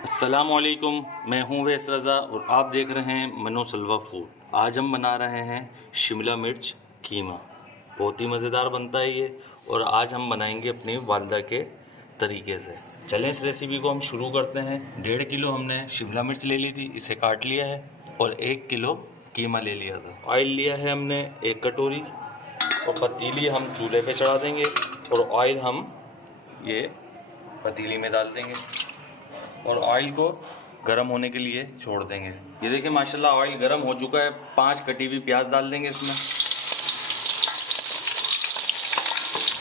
अस्सलामुअलैकुम, मैं हूँ वैस रज़ा और आप देख रहे हैं मनो सलवा फूड। आज हम बना रहे हैं शिमला मिर्च कीमा। बहुत ही मज़ेदार बनता है ये, और आज हम बनाएंगे अपनी वालदा के तरीके से। चलें इस रेसिपी को हम शुरू करते हैं। 1.5 किलो हमने शिमला मिर्च ले ली थी, इसे काट लिया है, और 1 किलो कीमा ले लिया था। ऑयल लिया है हमने 1 कटोरी, और पतीली हम चूल्हे पे चढ़ा देंगे और ऑयल हम ये पतीली में डाल देंगे और ऑयल को गर्म होने के लिए छोड़ देंगे। ये देखिए माशाल्लाह ऑयल गर्म हो चुका है। 5 कटी हुई प्याज डाल देंगे इसमें,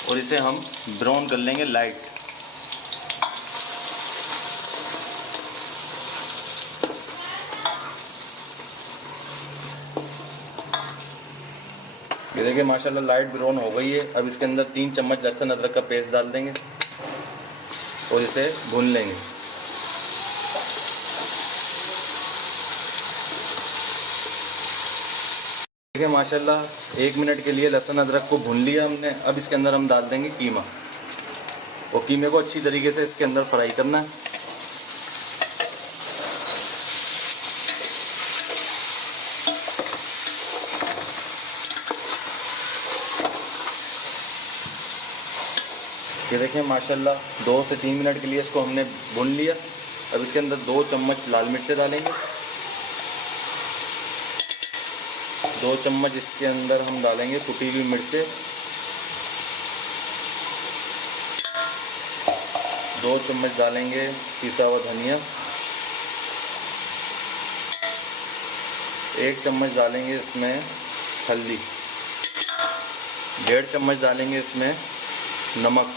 और इसे हम ब्राउन कर लेंगे लाइट। ये देखिए माशाल्लाह लाइट ब्राउन हो गई है। अब इसके अंदर 3 चम्मच लहसुन अदरक का पेस्ट डाल देंगे और इसे भून लेंगे। देखिए माशाल्लाह 1 मिनट के लिए लहसुन अदरक को भून लिया हमने। अब इसके अंदर हम डाल देंगे कीमा, और कीमे को अच्छी तरीके से इसके अंदर फ्राई करना है। ये देखिए माशाल्लाह 2 से 3 मिनट के लिए इसको हमने भून लिया। अब इसके अंदर 2 चम्मच लाल मिर्चें डालेंगे। 2 चम्मच इसके अंदर हम डालेंगे कुटी हुई मिर्चें। 2 चम्मच डालेंगे पिसा हुआ धनिया। 1 चम्मच डालेंगे इसमें हल्दी। 1.5 चम्मच डालेंगे इसमें नमक।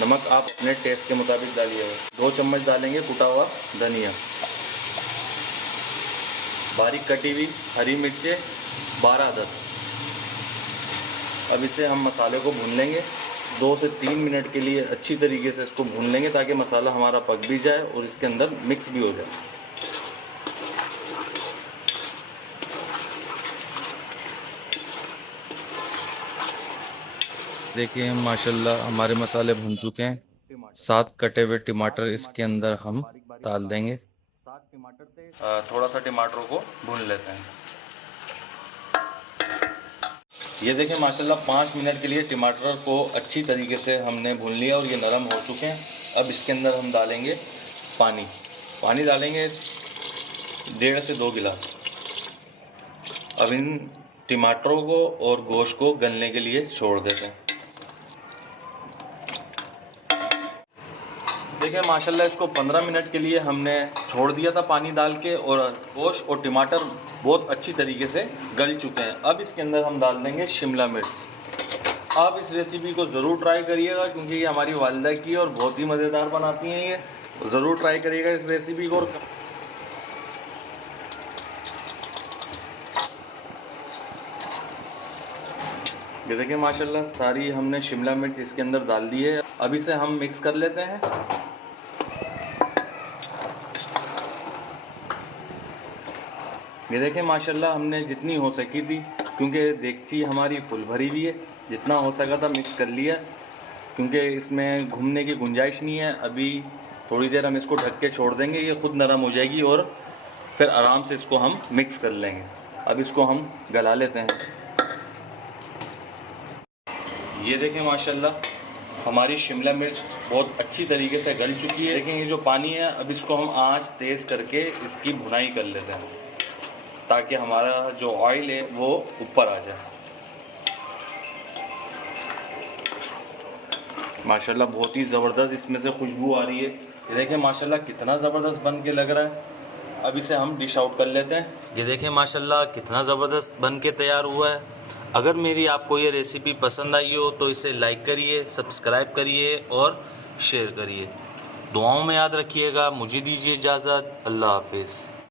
नमक आप अपने टेस्ट के मुताबिक डालिएगा। 2 चम्मच डालेंगे कुटा हुआ धनिया। बारीक कटी हुई हरी मिर्चें 12 अदद। अब इसे हम मसाले को भून लेंगे। 2 से 3 मिनट के लिए अच्छी तरीके से इसको भून लेंगे, ताकि मसाला हमारा पक भी जाए और इसके अंदर मिक्स भी हो जाए। देखिए माशाल्लाह हमारे मसाले भून चुके हैं। 7 कटे हुए टमाटर इसके अंदर हम डाल देंगे। थोड़ा सा टमाटरों को भून लेते हैं। ये देखिए माशाल्लाह 5 मिनट के लिए टमाटर को अच्छी तरीके से हमने भून लिया और ये नरम हो चुके हैं। अब इसके अंदर हम डालेंगे पानी डालेंगे 1.5 से 2 गिलास। अब इन टमाटरों को और गोश्त को गलने के लिए छोड़ देते हैं। देखिए माशाल्लाह इसको 15 मिनट के लिए हमने छोड़ दिया था पानी डाल के, और गोश्त और टमाटर बहुत अच्छी तरीके से गल चुके हैं। अब इसके अंदर हम डाल देंगे शिमला मिर्च। आप इस रेसिपी को ज़रूर ट्राई करिएगा, क्योंकि ये हमारी वालिदा की और बहुत ही मज़ेदार बनाती हैं ये। ज़रूर ट्राई करिएगा इस रेसिपी को। ये देखिए माशाल्लाह सारी हमने शिमला मिर्च इसके अंदर डाल दी है। अब इसे हम मिक्स कर लेते हैं। ये देखें माशाल्लाह हमने जितनी हो सकी थी, क्योंकि देगची हमारी फुल भरी हुई है, जितना हो सका था मिक्स कर लिया, क्योंकि इसमें घूमने की गुंजाइश नहीं है। अभी थोड़ी देर हम इसको ढक के छोड़ देंगे, ये खुद नरम हो जाएगी और फिर आराम से इसको हम मिक्स कर लेंगे। अब इसको हम गला लेते हैं। ये देखें माशाल्लाह हमारी शिमला मिर्च बहुत अच्छी तरीके से गल चुकी है। देखें ये जो पानी है, अब इसको हम आंच तेज़ करके इसकी भुनाई कर लेते हैं, ताकि हमारा जो ऑयल है वो ऊपर आ जाए। माशाल्लाह बहुत ही ज़बरदस्त इसमें से खुशबू आ रही है। ये देखें माशाल्लाह कितना ज़बरदस्त बन के लग रहा है। अब इसे हम डिश आउट कर लेते हैं। ये देखें माशाल्लाह कितना ज़बरदस्त बन के तैयार हुआ है। अगर मेरी आपको ये रेसिपी पसंद आई हो तो इसे लाइक करिए, सब्सक्राइब करिए और शेयर करिए। दुआओं में याद रखिएगा। मुझे दीजिए इजाज़त। अल्लाह हाफिज़।